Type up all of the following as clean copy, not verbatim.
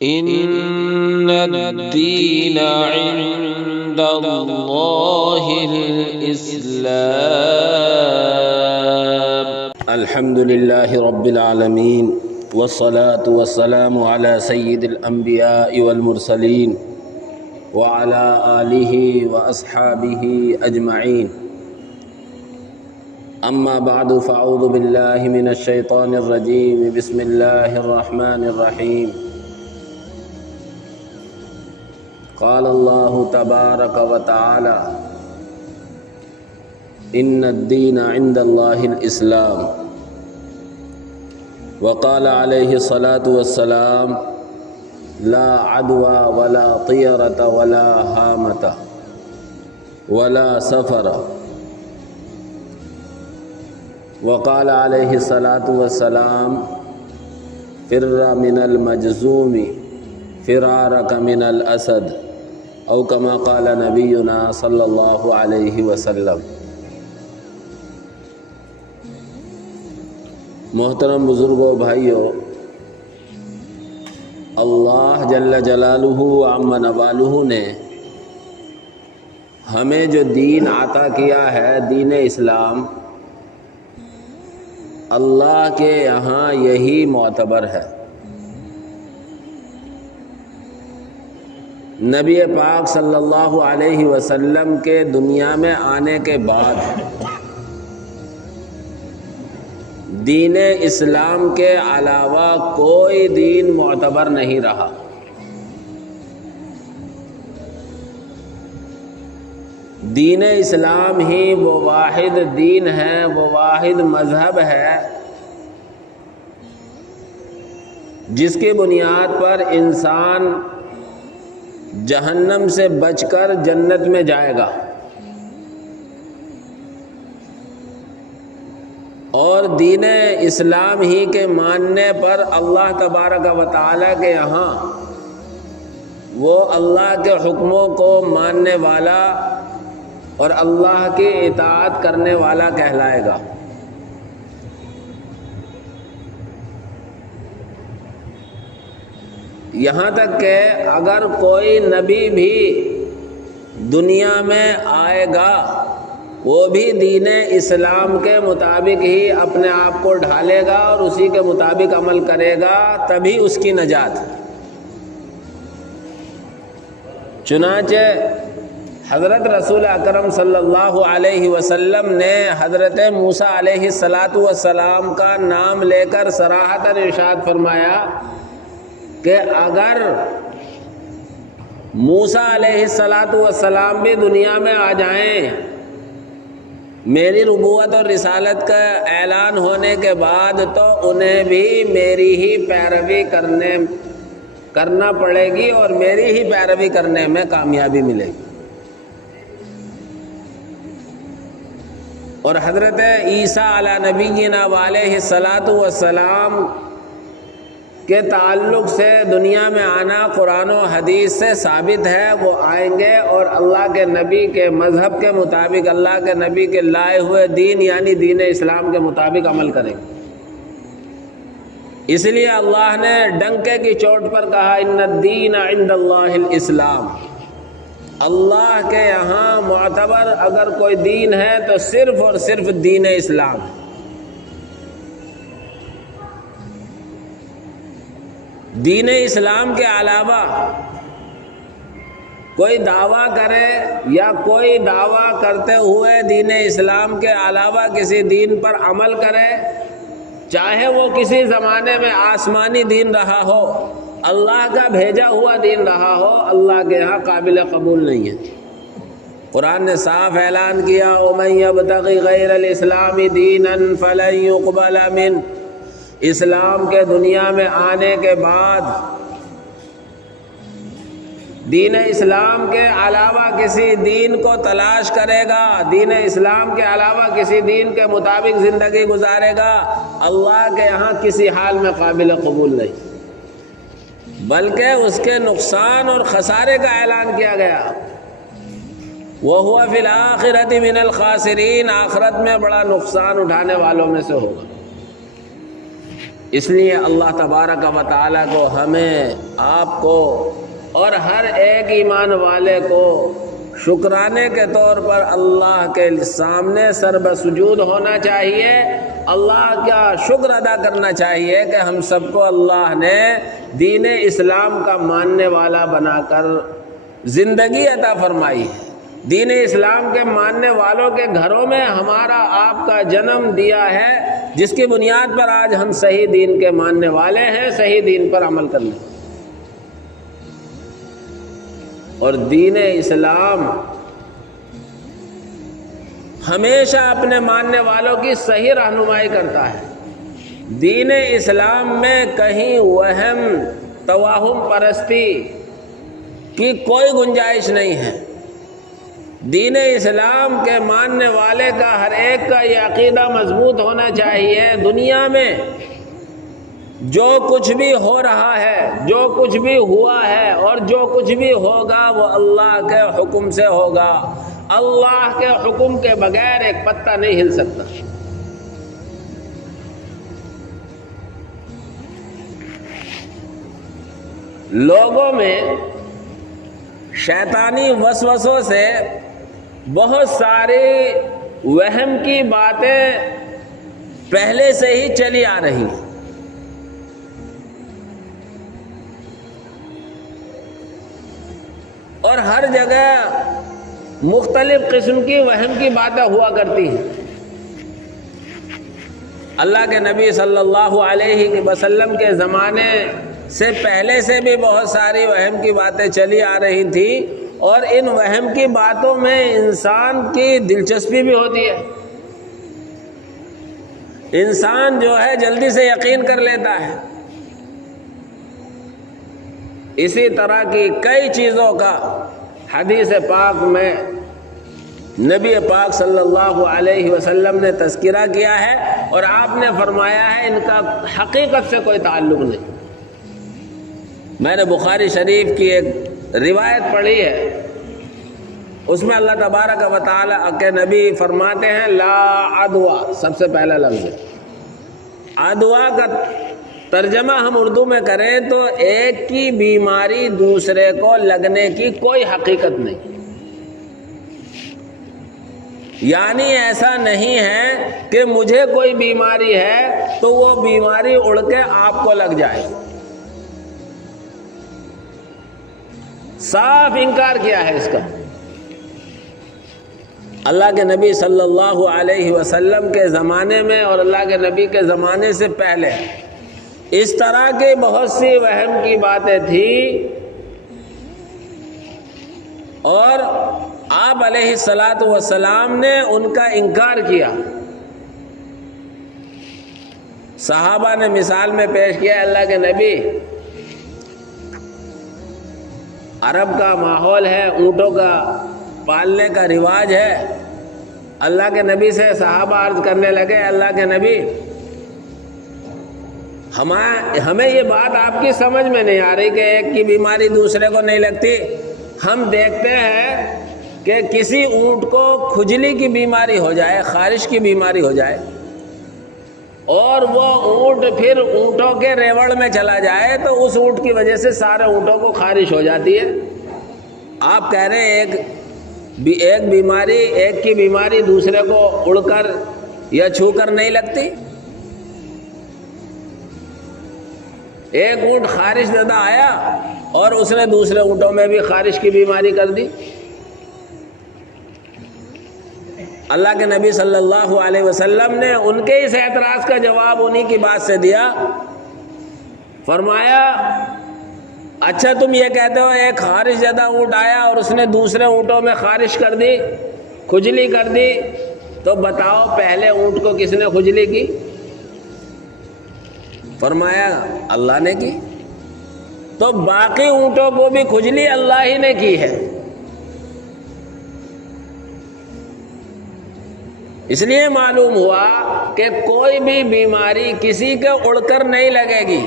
إن الدين عند الله الإسلام. الحمد لله رب العالمين، والصلاة والسلام على سيد الأنبياء والمرسلين وعلى آله وأصحابه أجمعين. أما بعد، فأعوذ بالله من الشيطان الرجيم. بسم الله الرحمن الرحيم. قال الله تبارك وتعالى: إن الدين عند الله الإسلام. وقال عليه الصلاة والسلام: لا عدوى ولا طيرة ولا هامة ولا سفر. وقال عليه الصلاة والسلام: فر من المجذوم فرارك من الأسد، او کما قال نبینا صلی اللہ علیہ وسلم. محترم بزرگوں، بھائیوں، اللہ جل جلالہ عم نوالہ نے ہمیں جو دین عطا کیا ہے، دین اسلام، اللہ کے یہاں یہی معتبر ہے. نبی پاک صلی اللہ علیہ وسلم کے دنیا میں آنے کے بعد دین اسلام کے علاوہ کوئی دین معتبر نہیں رہا. دین اسلام ہی وہ واحد دین ہے، وہ واحد مذہب ہے جس کی بنیاد پر انسان جہنم سے بچ کر جنت میں جائے گا، اور دین اسلام ہی کے ماننے پر اللہ تبارک و تعالیٰ کے یہاں وہ اللہ کے حکموں کو ماننے والا اور اللہ کی اطاعت کرنے والا کہلائے گا. یہاں تک کہ اگر کوئی نبی بھی دنیا میں آئے گا، وہ بھی دین اسلام کے مطابق ہی اپنے آپ کو ڈھالے گا اور اسی کے مطابق عمل کرے گا، تبھی اس کی نجات. چنانچہ حضرت رسول اکرم صلی اللہ علیہ وسلم نے حضرت موسیٰ علیہ السلام کا نام لے کر صراحتاً ارشاد فرمایا کہ اگر موسیٰ علیہ السلام بھی دنیا میں آ جائیں، میری نبوت اور رسالت کا اعلان ہونے کے بعد، تو انہیں بھی میری ہی پیروی کرنا پڑے گی اور میری ہی پیروی کرنے میں کامیابی ملے گی. اور حضرت عیسیٰ علی نبینا علیہ السلام کے تعلق سے دنیا میں آنا قرآن و حدیث سے ثابت ہے. وہ آئیں گے اور اللہ کے نبی کے مذہب کے مطابق، اللہ کے نبی کے لائے ہوئے دین یعنی دین اسلام کے مطابق عمل کریں گے. اس لیے اللہ نے ڈنکے کی چوٹ پر کہا: ان الدین عند اللہ الاسلام. اللہ کے یہاں معتبر اگر کوئی دین ہے تو صرف اور صرف دین اسلام ہے. دین اسلام کے علاوہ کوئی دعویٰ کرے یا کوئی دعویٰ کرتے ہوئے دین اسلام کے علاوہ کسی دین پر عمل کرے، چاہے وہ کسی زمانے میں آسمانی دین رہا ہو، اللہ کا بھیجا ہوا دین رہا ہو، اللہ کے یہاں قابل قبول نہیں ہے. قرآن نے صاف اعلان کیا: وَمَن يَبْتَغِ غَيْرَ الْإِسْلَامِ دِينًا فَلَن يُقْبَلَ مِنْهُ. اسلام کے دنیا میں آنے کے بعد دین اسلام کے علاوہ کسی دین کو تلاش کرے گا، دین اسلام کے علاوہ کسی دین کے مطابق زندگی گزارے گا، اللہ کے یہاں کسی حال میں قابل قبول نہیں، بلکہ اس کے نقصان اور خسارے کا اعلان کیا گیا. وَهُوَ فِي الْآخِرَةِ مِنَ الْخَاسِرِينَ. آخرت میں بڑا نقصان اٹھانے والوں میں سے ہوگا. اس لیے اللہ تبارک و تعالیٰ کو ہمیں، آپ کو اور ہر ایک ایمان والے کو شکرانے کے طور پر اللہ کے سامنے سر بسجود ہونا چاہیے، اللہ کا شکر ادا کرنا چاہیے کہ ہم سب کو اللہ نے دین اسلام کا ماننے والا بنا کر زندگی عطا فرمائی ہے۔ دین اسلام کے ماننے والوں کے گھروں میں ہمارا آپ کا جنم دیا ہے، جس کی بنیاد پر آج ہم صحیح دین کے ماننے والے ہیں، صحیح دین پر عمل کرنے۔ اور دین اسلام ہمیشہ اپنے ماننے والوں کی صحیح رہنمائی کرتا ہے۔ دین اسلام میں کہیں وہم، توہم پرستی کی کوئی گنجائش نہیں ہے۔ دین اسلام کے ماننے والے کا، ہر ایک کا یہ عقیدہ مضبوط ہونا چاہیے، دنیا میں جو کچھ بھی ہو رہا ہے، جو کچھ بھی ہوا ہے اور جو کچھ بھی ہوگا وہ اللہ کے حکم سے ہوگا۔ اللہ کے حکم کے بغیر ایک پتہ نہیں ہل سکتا۔ لوگوں میں شیطانی وسوسوں سے بہت ساری وہم کی باتیں پہلے سے ہی چلی آ رہی ہیں، اور ہر جگہ مختلف قسم کی وہم کی باتیں ہوا کرتی ہیں۔ اللہ کے نبی صلی اللہ علیہ وسلم کے زمانے سے پہلے سے بھی بہت ساری وہم کی باتیں چلی آ رہی تھیں، اور ان وہم کی باتوں میں انسان کی دلچسپی بھی ہوتی ہے۔ انسان جو ہے جلدی سے یقین کر لیتا ہے۔ اسی طرح کی کئی چیزوں کا حدیث پاک میں نبی پاک صلی اللہ علیہ وسلم نے تذکرہ کیا ہے، اور آپ نے فرمایا ہے ان کا حقیقت سے کوئی تعلق نہیں۔ میں نے بخاری شریف کی ایک روایت پڑھی ہے، اس میں اللہ تبارک و تعالیٰ کے نبی فرماتے ہیں لا عدویٰ، سب سے پہلا لفظ ہے عدویٰ کا ترجمہ ہم اردو میں کریں تو ایک کی بیماری دوسرے کو لگنے کی کوئی حقیقت نہیں، یعنی ایسا نہیں ہے کہ مجھے کوئی بیماری ہے تو وہ بیماری اڑ کے آپ کو لگ جائے۔ صاف انکار کیا ہے اس کا۔ اللہ کے نبی صلی اللہ علیہ وسلم کے زمانے میں اور اللہ کے نبی کے زمانے سے پہلے اس طرح کی بہت سی وہم کی باتیں تھیں، اور آپ علیہ الصلاۃ والسلام نے ان کا انکار کیا۔ صحابہ نے مثال میں پیش کیا، اللہ کے نبی عرب کا ماحول ہے، اونٹوں کا پالنے کا رواج ہے۔ اللہ کے نبی سے صحابہ عرض کرنے لگے اللہ کے نبی ہمیں یہ بات آپ کی سمجھ میں نہیں آ رہی کہ ایک کی بیماری دوسرے کو نہیں لگتی۔ ہم دیکھتے ہیں کہ کسی اونٹ کو کھجلی کی بیماری ہو جائے، خارش کی بیماری ہو جائے، اور وہ اونٹ پھر اونٹوں کے ریوڑ میں چلا جائے تو اس اونٹ کی وجہ سے سارے اونٹوں کو خارش ہو جاتی ہے۔ آپ کہہ رہے ہیں ایک کی بیماری دوسرے کو اڑ کر یا چھو کر نہیں لگتی۔ ایک اونٹ خارش زدہ آیا اور اس نے دوسرے اونٹوں میں بھی خارش کی بیماری کر دی۔ اللہ کے نبی صلی اللہ علیہ وسلم نے ان کے اس اعتراض کا جواب انہی کی بات سے دیا، فرمایا اچھا تم یہ کہتے ہو ایک خارش زدہ اونٹ آیا اور اس نے دوسرے اونٹوں میں خارش کر دی، کھجلی کر دی، تو بتاؤ پہلے اونٹ کو کس نے کھجلی کی؟ فرمایا اللہ نے کی، تو باقی اونٹوں کو بھی کھجلی اللہ ہی نے کی ہے۔ اس لیے معلوم ہوا کہ کوئی بھی بیماری کسی کے اڑ کر نہیں لگے گی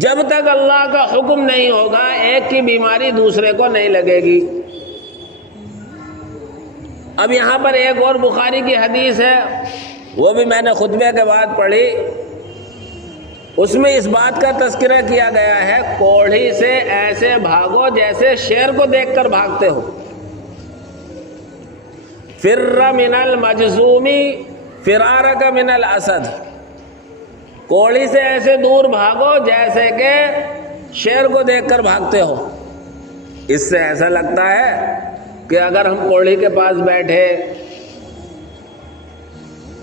جب تک اللہ کا حکم نہیں ہوگا، ایک کی بیماری دوسرے کو نہیں لگے گی۔ اب یہاں پر ایک اور بخاری کی حدیث ہے، وہ بھی میں نے خطبے کے بعد پڑھی، اس میں اس بات کا تذکرہ کیا گیا ہے کوڑھی سے ایسے بھاگو جیسے شیر کو دیکھ کر بھاگتے ہو۔ فر من المجذوم فرارک من الاسد، کوڑھی سے ایسے دور بھاگو جیسے کہ شیر کو دیکھ کر بھاگتے ہو۔ اس سے ایسا لگتا ہے کہ اگر ہم کوڑھی کے پاس بیٹھے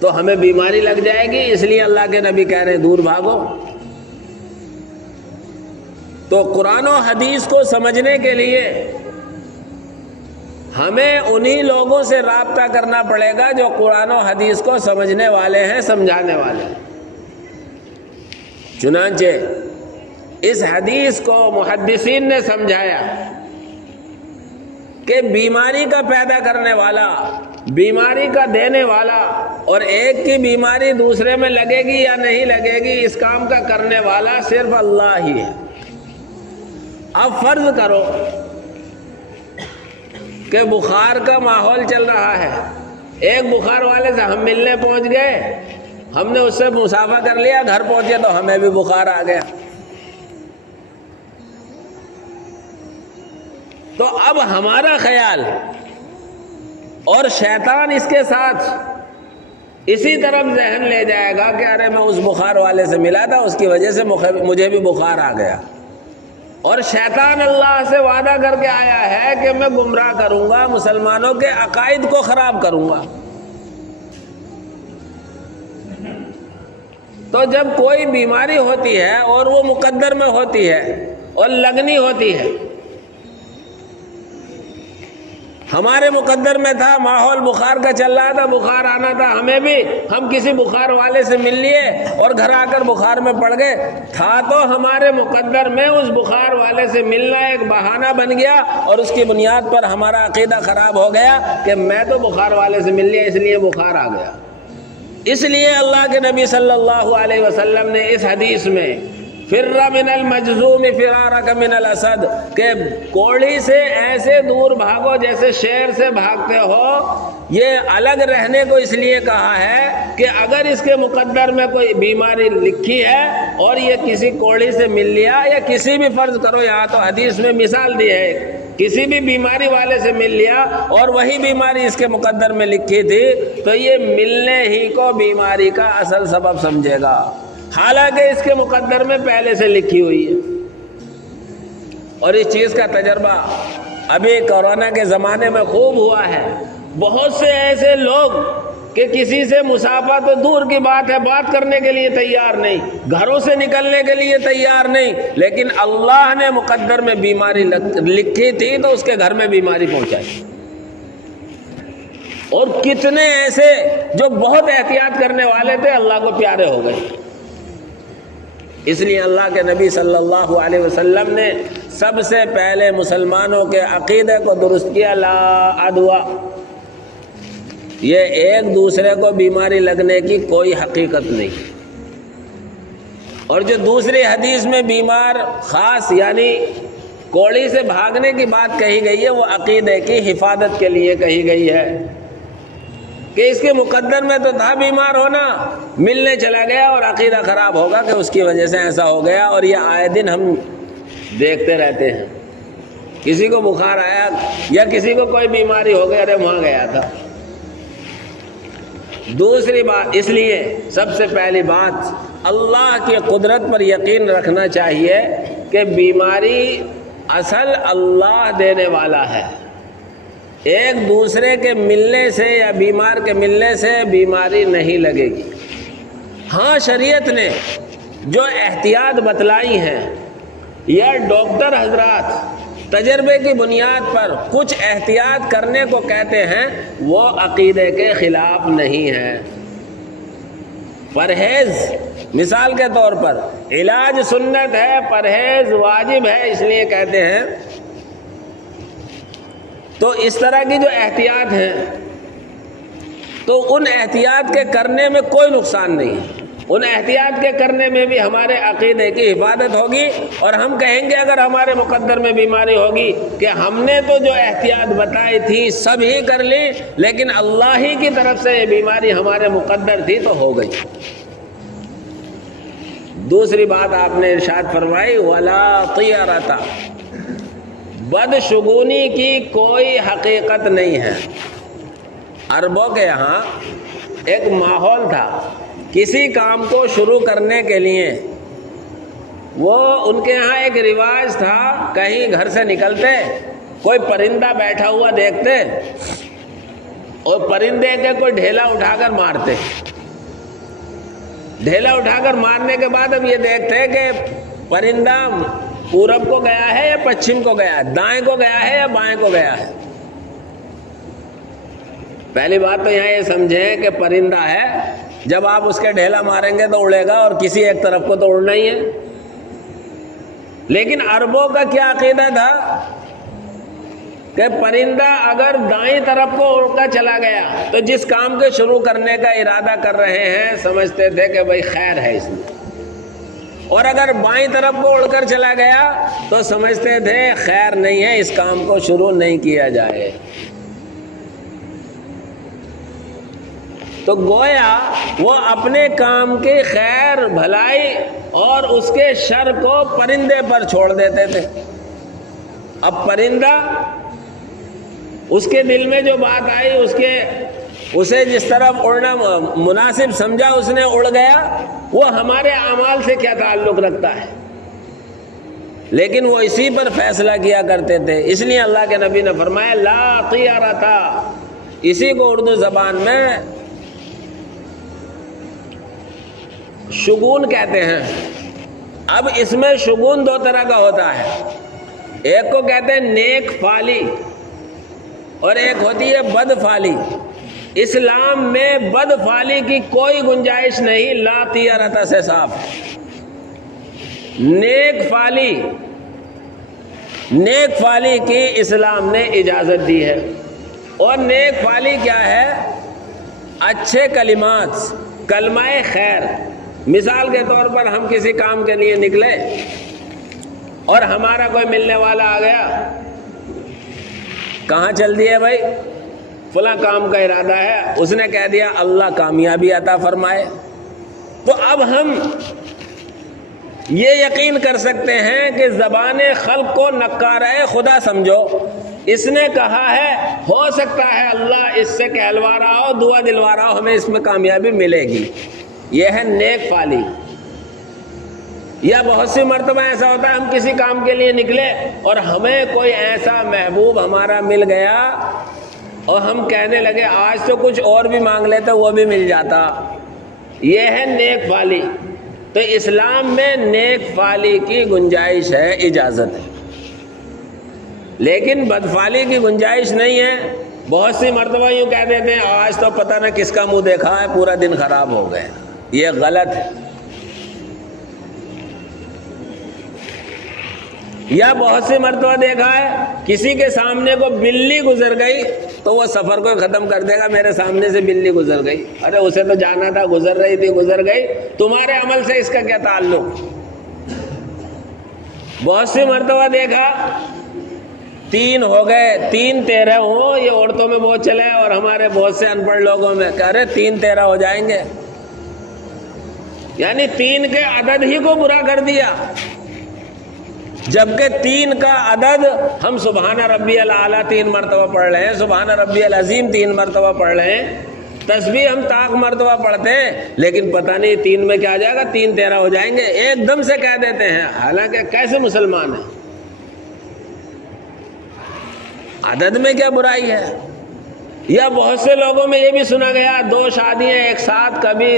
تو ہمیں بیماری لگ جائے گی، اس لیے اللہ کے نبی کہہ رہے ہیں دور بھاگو۔ تو قرآن و حدیث کو سمجھنے کے لیے ہمیں انہی لوگوں سے رابطہ کرنا پڑے گا جو قرآن و حدیث کو سمجھنے والے ہیں، سمجھانے والے ہیں۔ چنانچہ اس حدیث کو محدثین نے سمجھایا کہ بیماری کا پیدا کرنے والا، بیماری کا دینے والا، اور ایک کی بیماری دوسرے میں لگے گی یا نہیں لگے گی اس کام کا کرنے والا صرف اللہ ہی ہے۔ اب فرض کرو کہ بخار کا ماحول چل رہا ہے، ایک بخار والے سے ہم ملنے پہنچ گئے، ہم نے اس سے مصافحہ کر لیا، گھر پہنچے تو ہمیں بھی بخار آ گیا۔ تو اب ہمارا خیال اور شیطان اس کے ساتھ اسی طرف ذہن لے جائے گا کہ ارے میں اس بخار والے سے ملا تھا، اس کی وجہ سے مجھے بھی بخار آ گیا۔ اور شیطان اللہ سے وعدہ کر کے آیا ہے کہ میں گمراہ کروں گا، مسلمانوں کے عقائد کو خراب کروں گا۔ تو جب کوئی بیماری ہوتی ہے اور وہ مقدر میں ہوتی ہے اور لگنی ہوتی ہے، ہمارے مقدر میں تھا، ماحول بخار کا چل رہا تھا، بخار آنا تھا ہمیں بھی، ہم کسی بخار والے سے مل لیے اور گھر آ کر بخار میں پڑ گئے، تھا تو ہمارے مقدر میں اس بخار والے سے ملنا ایک بہانہ بن گیا، اور اس کی بنیاد پر ہمارا عقیدہ خراب ہو گیا کہ میں تو بخار والے سے مل لیا اس لیے بخار آ گیا۔ اس لیے اللہ کے نبی صلی اللہ علیہ وسلم نے اس حدیث میں فر من المجذوم فرارک من الاسد کہ کوڑھی سے ایسے دور بھاگو جیسے شیر سے بھاگتے ہو، یہ الگ رہنے کو اس لیے کہا ہے کہ اگر اس کے مقدر میں کوئی بیماری لکھی ہے اور یہ کسی کوڑھی سے مل لیا، یا کسی بھی فرض کرو، یہاں تو حدیث میں مثال دی ہے، کسی بھی بیماری والے سے مل لیا اور وہی بیماری اس کے مقدر میں لکھی تھی، تو یہ ملنے ہی کو بیماری کا اصل سبب سمجھے گا، حالانکہ اس کے مقدر میں پہلے سے لکھی ہوئی ہے۔ اور اس چیز کا تجربہ ابھی کورونا کے زمانے میں خوب ہوا ہے۔ بہت سے ایسے لوگ کہ کسی سے مسافہ تو دور کی بات ہے، بات کرنے کے لیے تیار نہیں، گھروں سے نکلنے کے لیے تیار نہیں، لیکن اللہ نے مقدر میں بیماری لکھی تھی تو اس کے گھر میں بیماری پہنچائی۔ اور کتنے ایسے جو بہت احتیاط کرنے والے تھے اللہ کو پیارے ہو گئے۔ اس لیے اللہ کے نبی صلی اللہ علیہ وسلم نے سب سے پہلے مسلمانوں کے عقیدے کو درست کیا، لا عدویٰ، یہ ایک دوسرے کو بیماری لگنے کی کوئی حقیقت نہیں۔ اور جو دوسری حدیث میں بیمار خاص یعنی کوڑھی سے بھاگنے کی بات کہی گئی ہے، وہ عقیدے کی حفاظت کے لیے کہی گئی ہے کہ اس کے مقدر میں تو تھا بیمار ہونا، ملنے چلا گیا اور عقیدہ خراب ہوگا کہ اس کی وجہ سے ایسا ہو گیا۔ اور یہ آئے دن ہم دیکھتے رہتے ہیں، کسی کو بخار آیا یا کسی کو کوئی بیماری ہو گئی، ارے وہاں گیا تھا۔ دوسری بات، اس لیے سب سے پہلی بات اللہ کی قدرت پر یقین رکھنا چاہیے کہ بیماری اصل اللہ دینے والا ہے۔ ایک دوسرے کے ملنے سے یا بیمار کے ملنے سے بیماری نہیں لگے گی۔ ہاں، شریعت نے جو احتیاط بتلائی ہیں یا ڈاکٹر حضرات تجربے کی بنیاد پر کچھ احتیاط کرنے کو کہتے ہیں، وہ عقیدے کے خلاف نہیں ہے۔ پرہیز مثال کے طور پر علاج سنت ہے، پرہیز واجب ہے، اس لیے کہتے ہیں۔ تو اس طرح کی جو احتیاط ہیں تو ان احتیاط کے کرنے میں کوئی نقصان نہیں ہے۔ ان احتیاط کے کرنے میں بھی ہمارے عقیدے کی حفاظت ہوگی، اور ہم کہیں گے اگر ہمارے مقدر میں بیماری ہوگی کہ ہم نے تو جو احتیاط بتائی تھی سب ہی کر لی، لیکن اللہ ہی کی طرف سے یہ بیماری ہمارے مقدر تھی تو ہو گئی۔ دوسری بات آپ نے ارشاد فرمائی وَلَا طِيَرَةَ، بدشگونی کی کوئی حقیقت نہیں ہے۔ عربوں کے یہاں ایک ماحول تھا، کسی کام کو شروع کرنے کے لیے وہ ان کے یہاں ایک رواج تھا، کہیں گھر سے نکلتے کوئی پرندہ بیٹھا ہوا دیکھتے اور پرندے کے کوئی ڈھیلا اٹھا کر مارتے، ڈھیلا اٹھا کر مارنے کے بعد اب یہ دیکھتے کہ پرندہ پورب کو گیا ہے یا پچھم کو گیا ہے، دائیں کو گیا ہے یا بائیں کو گیا ہے۔ پہلی بات تو یہاں یہ سمجھیں کہ پرندہ ہے، جب آپ اس کے ڈھیلا ماریں گے تو اڑے گا اور کسی ایک طرف کو تو اڑنا ہی ہے۔ لیکن عربوں کا کیا عقیدہ تھا کہ پرندہ اگر دائیں طرف کو اڑ کر چلا گیا تو جس کام کے شروع کرنے کا ارادہ کر رہے ہیں سمجھتے تھے کہ بھئی خیر ہے اس میں، اور اگر بائیں طرف کو اڑ کر چلا گیا تو سمجھتے تھے خیر نہیں ہے، اس کام کو شروع نہیں کیا جائے۔ تو گویا وہ اپنے کام کی خیر بھلائی اور اس کے شر کو پرندے پر چھوڑ دیتے تھے۔ اب پرندہ اس کے دل میں جو بات آئی اسے جس طرف اڑنا مناسب سمجھا اس نے اڑ گیا، وہ ہمارے اعمال سے کیا تعلق رکھتا ہے؟ لیکن وہ اسی پر فیصلہ کیا کرتے تھے۔ اس لیے اللہ کے نبی نے فرمایا لا طیرۃ، اسی کو اردو زبان میں شگون کہتے ہیں۔ اب اس میں شگون دو طرح کا ہوتا ہے، ایک کو کہتے ہیں نیک فالی اور ایک ہوتی ہے بد فالی۔ اسلام میں بد فالی کی کوئی گنجائش نہیں، لا طیرۃ سے صاف۔ نیک فالی کی اسلام نے اجازت دی ہے، اور نیک فالی کیا ہے؟ اچھے کلمات، کلمہ خیر۔ مثال کے طور پر ہم کسی کام کے لیے نکلے اور ہمارا کوئی ملنے والا آ گیا، کہاں چل دیے بھائی؟ فلاں کام کا ارادہ ہے، اس نے کہہ دیا اللہ کامیابی عطا فرمائے، تو اب ہم یہ یقین کر سکتے ہیں کہ زبان خلق کو نکارہ خدا سمجھو، اس نے کہا ہے ہو سکتا ہے اللہ اس سے کہلوا رہا ہو، دعا دلوا رہا ہو، ہمیں اس میں کامیابی ملے گی۔ یہ ہے نیک فالی۔ یا بہت سی مرتبہ ایسا ہوتا ہے ہم کسی کام کے لیے نکلے اور ہمیں کوئی ایسا محبوب ہمارا مل گیا اور ہم کہنے لگے آج تو کچھ اور بھی مانگ لیتے وہ بھی مل جاتا، یہ ہے نیک فالی۔ تو اسلام میں نیک فالی کی گنجائش ہے، اجازت ہے، لیکن بدفالی کی گنجائش نہیں ہے۔ بہت سی مرتبہ یوں کہہ دیتے ہیں آج تو پتہ نہ کس کا منہ دیکھا ہے پورا دن خراب ہو گئے، یہ غلط ہے۔ یا بہت سی مرتبہ دیکھا ہے کسی کے سامنے کو بلی گزر گئی تو وہ سفر کو ختم کر دے گا، میرے سامنے سے بلی گزر گئی، ارے اسے تو جانا تھا، گزر رہی تھی گزر گئی، تمہارے عمل سے اس کا کیا تعلق۔ بہت سی مرتبہ دیکھا 3 ہو گئے 3 13 ہوں، یہ عورتوں میں بہت چلے اور ہمارے بہت سے ان پڑھ لوگوں میں کہہ رہے 3 13 ہو جائیں گے، یعنی 3 کے عدد ہی کو برا کر دیا، جبکہ 3 کا عدد ہم سبحان ربی الاعلیٰ 3 مرتبہ پڑھ رہے ہیں، سبحان ربی العظیم 3 مرتبہ پڑھ رہے ہیں، تسبیح ہم طاق مرتبہ پڑھتے ہیں، لیکن پتہ نہیں 3 میں کیا آ جائے گا، 3 13 ہو جائیں گے، ایک دم سے کہہ دیتے ہیں، حالانکہ کیسے مسلمان ہیں؟ عدد میں کیا برائی ہے؟ یا بہت سے لوگوں میں یہ بھی سنا گیا 2 شادیاں ایک ساتھ کبھی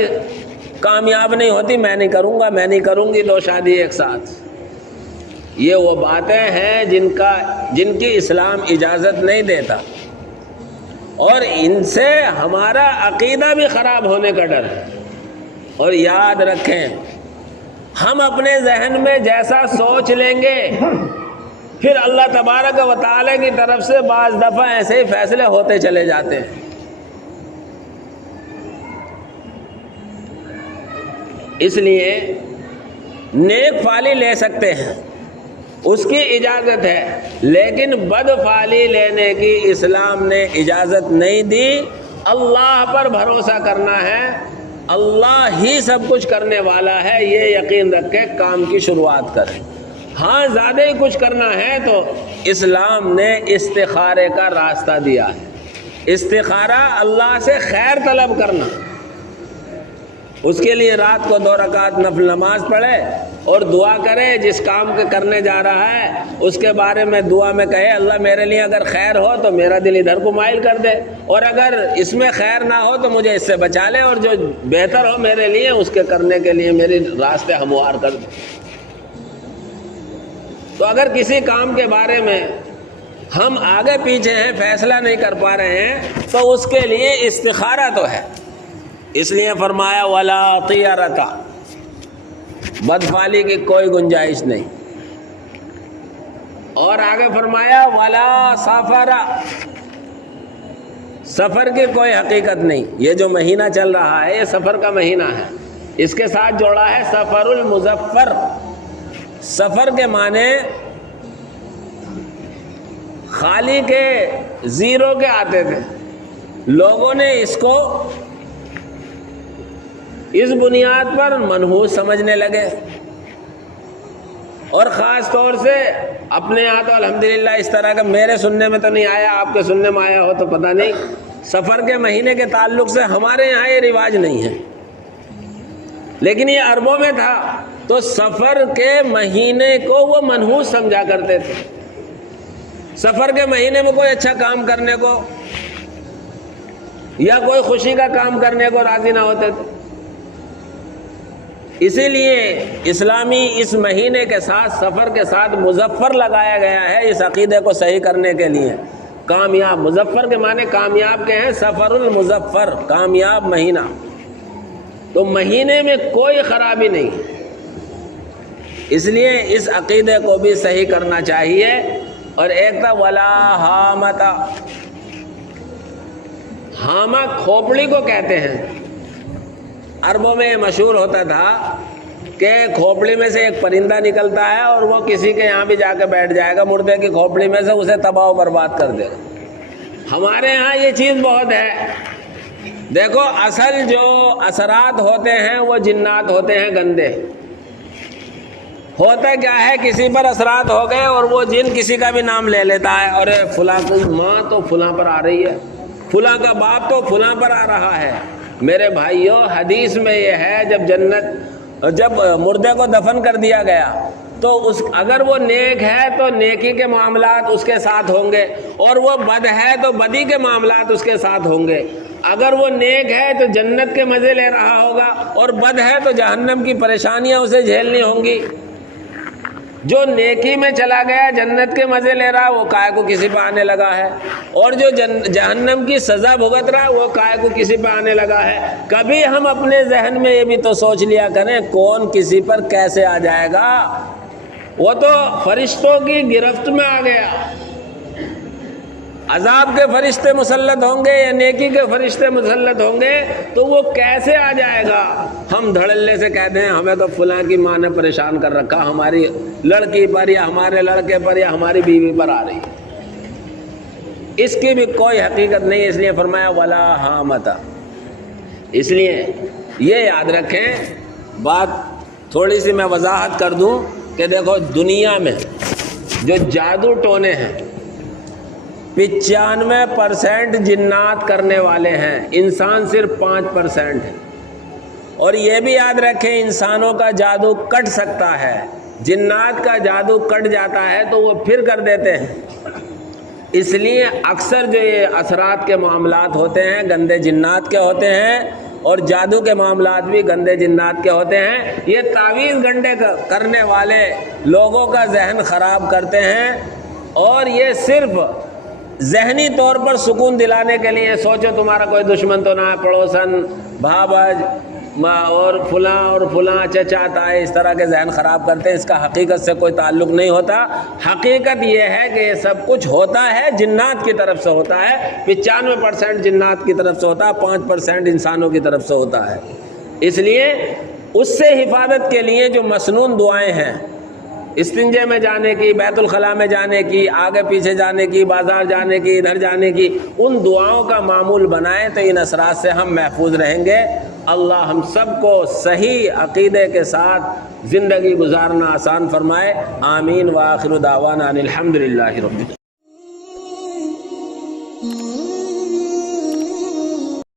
کامیاب نہیں ہوتی، میں نہیں کروں گا، میں نہیں کروں گی 2 شادی ایک ساتھ۔ یہ وہ باتیں ہیں جن کی اسلام اجازت نہیں دیتا، اور ان سے ہمارا عقیدہ بھی خراب ہونے کا ڈر ہے۔ اور یاد رکھیں ہم اپنے ذہن میں جیسا سوچ لیں گے پھر اللہ تبارک و تعالی کی طرف سے بعض دفعہ ایسے ہی فیصلے ہوتے چلے جاتے ہیں۔ اس لیے نیک فالی لے سکتے ہیں، اس کی اجازت ہے، لیکن بد فالی لینے کی اسلام نے اجازت نہیں دی۔ اللہ پر بھروسہ کرنا ہے، اللہ ہی سب کچھ کرنے والا ہے، یہ یقین رکھ کے کام کی شروعات کریں۔ ہاں زیادہ ہی کچھ کرنا ہے تو اسلام نے استخارے کا راستہ دیا ہے۔ استخارہ اللہ سے خیر طلب کرنا، اس کے لیے رات کو 2 رکعت نفل نماز پڑھے اور دعا کرے، جس کام کے کرنے جا رہا ہے اس کے بارے میں دعا میں کہے اللہ میرے لیے اگر خیر ہو تو میرا دل ادھر کو مائل کر دے، اور اگر اس میں خیر نہ ہو تو مجھے اس سے بچا لے، اور جو بہتر ہو میرے لیے اس کے کرنے کے لیے میرے راستے ہموار کر دے۔ تو اگر کسی کام کے بارے میں ہم آگے پیچھے ہیں، فیصلہ نہیں کر پا رہے ہیں، تو اس کے لیے استخارہ تو ہے۔ اس لیے فرمایا ولا طیرۃ، بدفالی کی کوئی گنجائش نہیں، اور آگے فرمایا ولا سفر، سفر کی کوئی حقیقت نہیں۔ یہ جو مہینہ چل رہا ہے یہ سفر کا مہینہ ہے، اس کے ساتھ جوڑا ہے سفر المظفر۔ سفر کے معنی خالی کے زیرو کے آتے تھے، لوگوں نے اس کو اس بنیاد پر منحوس سمجھنے لگے، اور خاص طور سے اپنے یہاں تو الحمدللہ اس طرح کا میرے سننے میں تو نہیں آیا، آپ کے سننے میں آیا ہو تو پتہ نہیں، سفر کے مہینے کے تعلق سے ہمارے یہاں یہ رواج نہیں ہے، لیکن یہ عربوں میں تھا، تو سفر کے مہینے کو وہ منحوس سمجھا کرتے تھے۔ سفر کے مہینے میں کوئی اچھا کام کرنے کو یا کوئی خوشی کا کام کرنے کو راضی نہ ہوتے تھے۔ اسی لیے اسلامی اس مہینے کے ساتھ سفر کے ساتھ مظفر لگایا گیا ہے، اس عقیدے کو صحیح کرنے کے لیے۔ کامیاب، مظفر کے معنی کامیاب کے ہیں، سفر المظفر، کامیاب مہینہ۔ تو مہینے میں کوئی خرابی نہیں، اس لیے اس عقیدے کو بھی صحیح کرنا چاہیے۔ اور ایک تھا ولا ہامتا، ہاما کھوپڑی کو کہتے ہیں، عربوں میں یہ مشہور ہوتا تھا کہ کھوپڑی میں سے ایک پرندہ نکلتا ہے اور وہ کسی کے یہاں بھی جا کے بیٹھ جائے گا، مردے کی کھوپڑی میں سے اسے تباہ و برباد کر دے گا۔ ہمارے یہاں یہ چیز بہت ہے۔ دیکھو اصل جو اثرات ہوتے ہیں وہ جنات ہوتے ہیں گندے۔ ہوتا کیا ہے، کسی پر اثرات ہو گئے اور وہ جن کسی کا بھی نام لے لیتا ہے، اور فلاں کی ماں تو فلاں پر آ رہی ہے، فلاں کا باپ تو فلاں پر آ رہا ہے۔ میرے بھائیوں حدیث میں یہ ہے جب مردے کو دفن کر دیا گیا تو اگر وہ نیک ہے تو نیکی کے معاملات اس کے ساتھ ہوں گے، اور وہ بد ہے تو بدی کے معاملات اس کے ساتھ ہوں گے۔ اگر وہ نیک ہے تو جنت کے مزے لے رہا ہوگا، اور بد ہے تو جہنم کی پریشانیاں اسے جھیلنی ہوں گی۔ جو نیکی میں چلا گیا جنت کے مزے لے رہا وہ کائے کو کسی پہ آنے لگا ہے، اور جو جہنم کی سزا بھگت رہا وہ کائے کو کسی پہ آنے لگا ہے۔ کبھی ہم اپنے ذہن میں یہ بھی تو سوچ لیا کریں کون کسی پر کیسے آ جائے گا۔ وہ تو فرشتوں کی گرفت میں آ گیا، عذاب کے فرشتے مسلط ہوں گے یا نیکی کے فرشتے مسلط ہوں گے تو وہ کیسے آ جائے گا۔ ہم دھڑلے سے کہتے ہیں ہمیں تو فلاں کی ماں نے پریشان کر رکھا، ہماری لڑکی پر یا ہمارے لڑکے پر یا ہماری بیوی پر آ رہی ہے، اس کی بھی کوئی حقیقت نہیں۔ اس لیے فرمایا ولا ہامتا۔ اس لیے یہ یاد رکھیں، بات تھوڑی سی میں وضاحت کر دوں کہ دیکھو دنیا میں جو جادو ٹونے ہیں 95% جنات کرنے والے ہیں، انسان صرف 5% ہے۔ اور یہ بھی یاد رکھیں انسانوں کا جادو کٹ سکتا ہے، جنات کا جادو کٹ جاتا ہے تو وہ پھر کر دیتے ہیں۔ اس لیے اکثر جو یہ اثرات کے معاملات ہوتے ہیں گندے جنات کے ہوتے ہیں، اور جادو کے معاملات بھی گندے جنات کے ہوتے ہیں۔ یہ تعویذ گنڈے کرنے والے لوگوں کا ذہن خراب کرتے ہیں، اور یہ صرف ذہنی طور پر سکون دلانے کے لیے، سوچو تمہارا کوئی دشمن تو نہ ہے، پڑوسن بھابج اور فلاں چچا تائے، اس طرح کے ذہن خراب کرتے ہیں۔ اس کا حقیقت سے کوئی تعلق نہیں ہوتا۔ حقیقت یہ ہے کہ یہ سب کچھ ہوتا ہے جنات کی طرف سے ہوتا ہے، 95% جنات کی طرف سے ہوتا ہے، 5% انسانوں کی طرف سے ہوتا ہے۔ اس لیے اس سے حفاظت کے لیے جو مسنون دعائیں ہیں، استنجے میں جانے کی، بیت الخلاء میں جانے کی، آگے پیچھے جانے کی، بازار جانے کی، ادھر جانے کی، ان دعاؤں کا معمول بنائیں تو ان اثرات سے ہم محفوظ رہیں گے۔ اللہ ہم سب کو صحیح عقیدے کے ساتھ زندگی گزارنا آسان فرمائے۔ آمین۔ وآخر دعوانا ان الحمد للہ رب العالمین۔